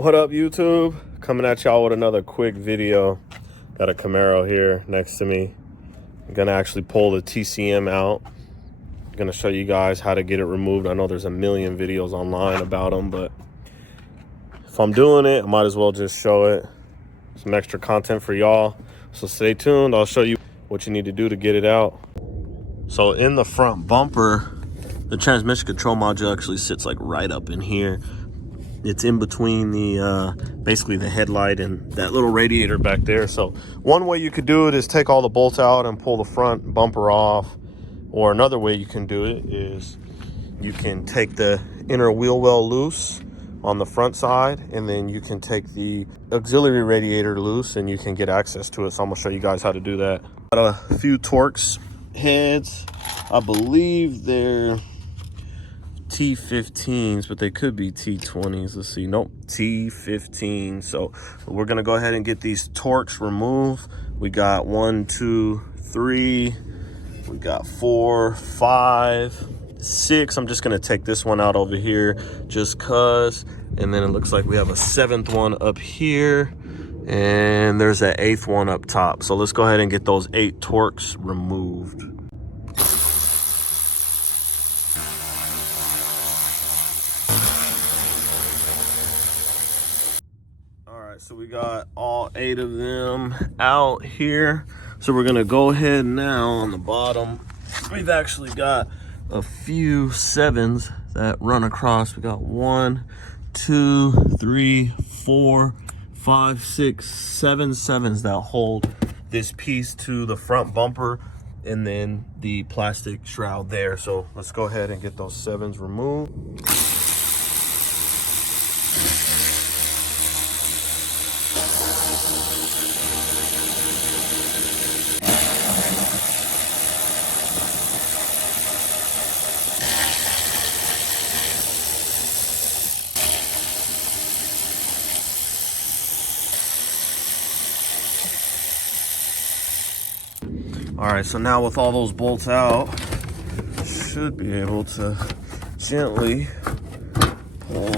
What up, YouTube? Coming at y'all with another quick video. Got a Camaro here next to me. I'm gonna actually pull the TCM out. I'm gonna show you guys how to get it removed. I know there's a million videos online about them, but if I'm doing it, I might as well just show it. Some extra content for y'all. So stay tuned. I'll show you what you need to do to get it out. So in the front bumper, the transmission control module actually sits like right up in here. It's in between the basically the headlight and that little radiator back there. So one way you could do it is take all the bolts out and pull the front bumper off, or another way you can do it is you can take the inner wheel well loose on the front side, and then you can take the auxiliary radiator loose and you can get access to it. So I'm gonna show you guys how to do that. Got a few Torx heads. I believe they're T15s, but they could be T20s. Let's see. Nope, T15. So we're gonna go ahead and get these Torx removed. We got 1, 2, 3. We got 4, 5, 6. I'm just gonna take this one out over here just cause. And then it looks like we have a 7th one up here, and there's an 8th one up top. So let's go ahead and get those 8 Torx removed. So we got all 8 of them out here. So we're gonna go ahead now on the bottom. We've actually got a few 7s that run across. We got 1, 2, 3, 4, 5, 6, 7 7s that hold this piece to the front bumper and then the plastic shroud there. So let's go ahead and get those 7s removed. All right, so now with all those bolts out, should be able to gently pull.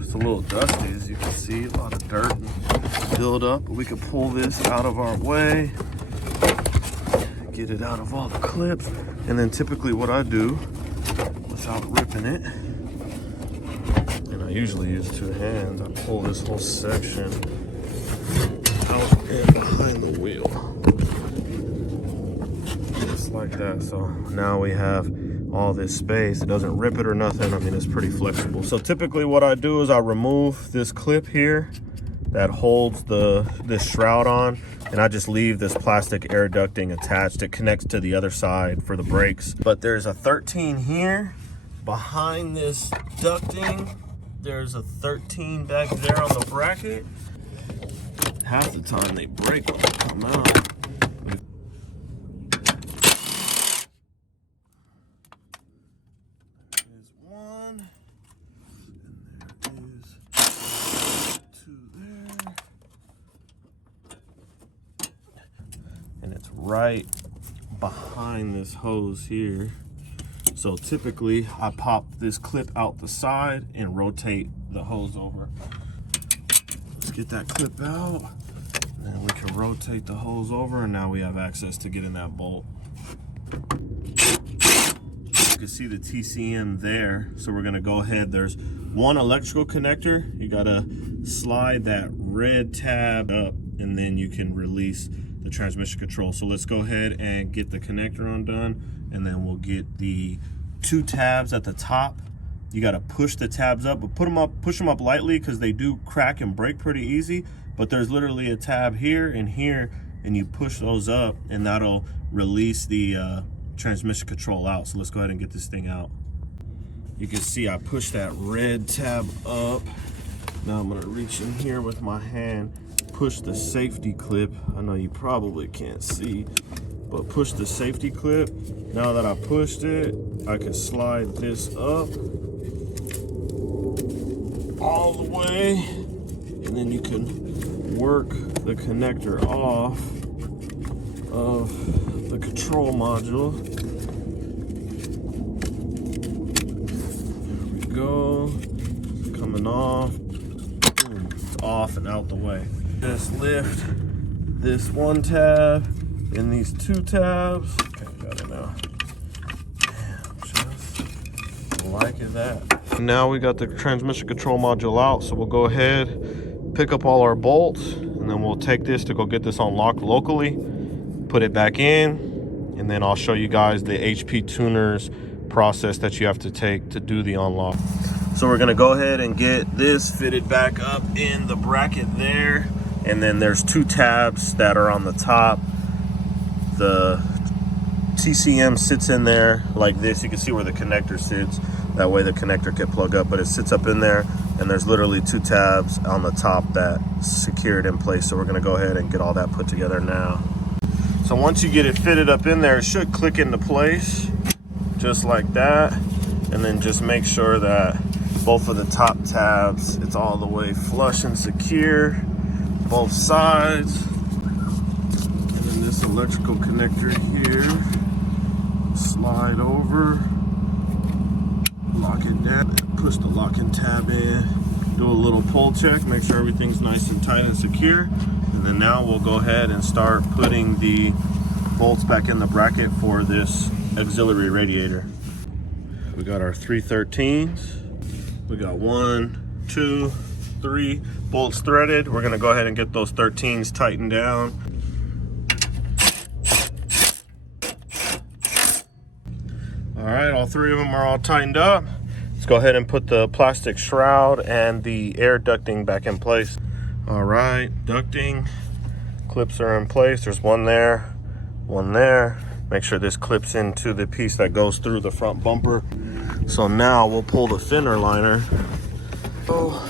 It's a little dusty, as you can see, a lot of dirt and build up, but we can pull this out of our way, get it out of all the clips, and then typically what I do, without ripping it, and I usually use 2 hands, I pull this whole section out and behind the wheel, just like that. So now we have all this space. It doesn't rip it or nothing. I mean, it's pretty flexible. So typically what I do is I remove this clip here that holds this shroud on, and I just leave this plastic air ducting attached. It connects to the other side for the brakes. But there's a 13 here behind this ducting. There's a 13 back there on the bracket. Half the time they break when they come out. There's 1, and there is 2 there. And it's right behind this hose here. So typically I pop this clip out the side and rotate the hose over. Let's get that clip out, and then we can rotate the hose over, and now we have access to get in that bolt. You can see the TCM there, so we're gonna go ahead. There's 1 electrical connector. You gotta slide that red tab up, and then you can release the transmission control. So let's go ahead and get the connector undone, and then we'll get the 2 tabs at the top. You got to push the tabs up, but push them up lightly, because they do crack and break pretty easy. But there's literally a tab here and here, and you push those up, and that'll release the transmission control out. So let's go ahead and get this thing out. You can see I push that red tab up. Now I'm gonna reach in here with my hand, push the safety clip. I know you probably can't see, but push the safety clip. Now that I pushed it, I can slide this up all the way, and then you can work the connector off of the control module. There we go. coming off. Boom, it's off and out the way. Just lift this one tab and these two tabs. Okay, got it now. Just like that. Now we got the transmission control module out, so we'll go ahead, pick up all our bolts, and then we'll take this to go get this unlocked locally, put it back in, and then I'll show you guys the HP tuners process that you have to take to do the unlock. So we're gonna go ahead and get this fitted back up in the bracket there, and then there's two tabs that are on the top. The TCM sits in there like this. You can see where the connector sits. That way the connector can plug up, but it sits up in there, and there's literally two tabs on the top that secure it in place. So we're gonna go ahead and get all that put together now. So once you get it fitted up in there, it should click into place just like that. And then just make sure that both of the top tabs, it's all the way flush and secure, both sides. And then this electrical connector here, slide over, lock it down, push the locking tab in, do a little pull check, make sure everything's nice and tight and secure. And then now we'll go ahead and start putting the bolts back in the bracket for this auxiliary radiator. We got our 313s. We got 1, 2, 3 bolts threaded. We're gonna go ahead and get those 13s tightened down. All right, all three of them are all tightened up. Let's go ahead and put the plastic shroud and the air ducting back in place. All right, ducting, clips are in place. There's one there, one there. Make sure this clips into the piece that goes through the front bumper. So now we'll pull the fender liner. Oh,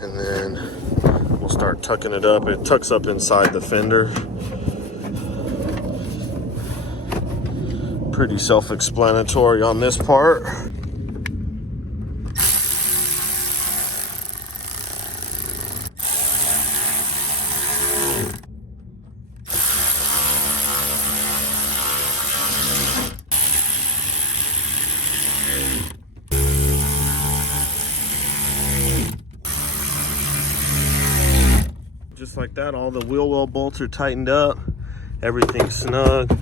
and then we'll start tucking it up. It tucks up inside the fender. Pretty self-explanatory on this part. Just like that, all the wheel well bolts are tightened up. Everything's snug.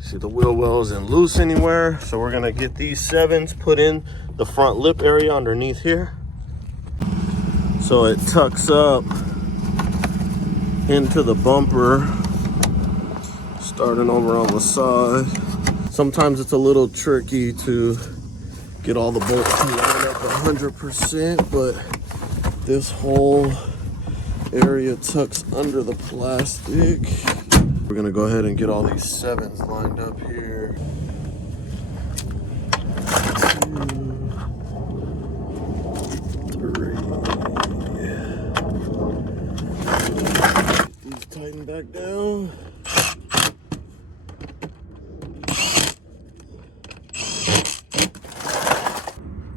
See, the wheel well isn't loose anywhere. So we're gonna get these 7s put in the front lip area underneath here. So it tucks up into the bumper, starting over on the side. Sometimes it's a little tricky to get all the bolts to line up 100%, but this whole area tucks under the plastic. We're gonna go ahead and get all these 7s lined up here. 2, 3. Get these tightened back down.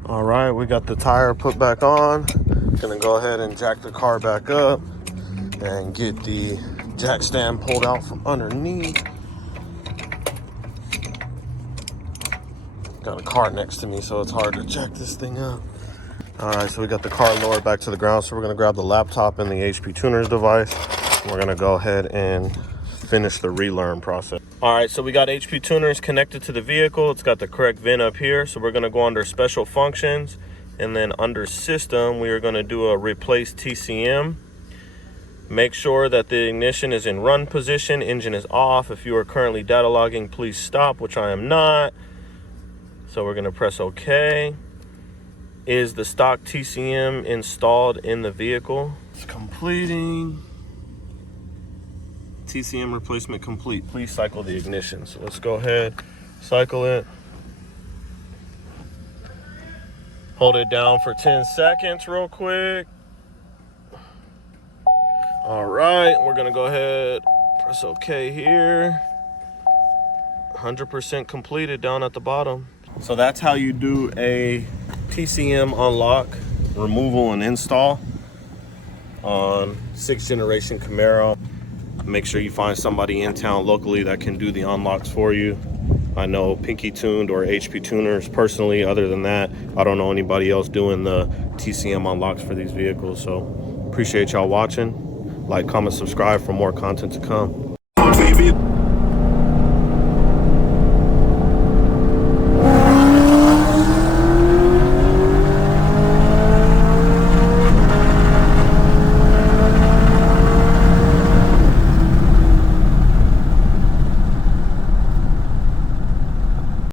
All right, we got the tire put back on. Gonna go ahead and jack the car back up and get the jack stand pulled out from underneath. Got a car next to me, so it's hard to jack this thing up. All right, so we got the car lowered back to the ground. So we're gonna grab the laptop and the HP tuners device. We're gonna go ahead and finish the relearn process. All right, so we got HP tuners connected to the vehicle. It's got the correct VIN up here. So we're gonna go under special functions, and then under system, we are gonna do a replace TCM. Make sure that the ignition is in run position, engine is off. If you are currently data logging, please stop, which I am not. So we're gonna press OK. Is the stock TCM installed in the vehicle? It's completing. TCM replacement complete. Please cycle the ignition. So let's go ahead, cycle it. Hold it down for 10 seconds real quick. All right, we're gonna go ahead, press OK here. 100% completed down at the bottom. So that's how you do a TCM unlock, removal, and install on 6th generation Camaro. Make sure you find somebody in town locally that can do the unlocks for you. I know Pinky Tuned or HP Tuners personally. Other than that, I don't know anybody else doing the TCM unlocks for these vehicles. So appreciate y'all watching. Like, comment, subscribe for more content to come.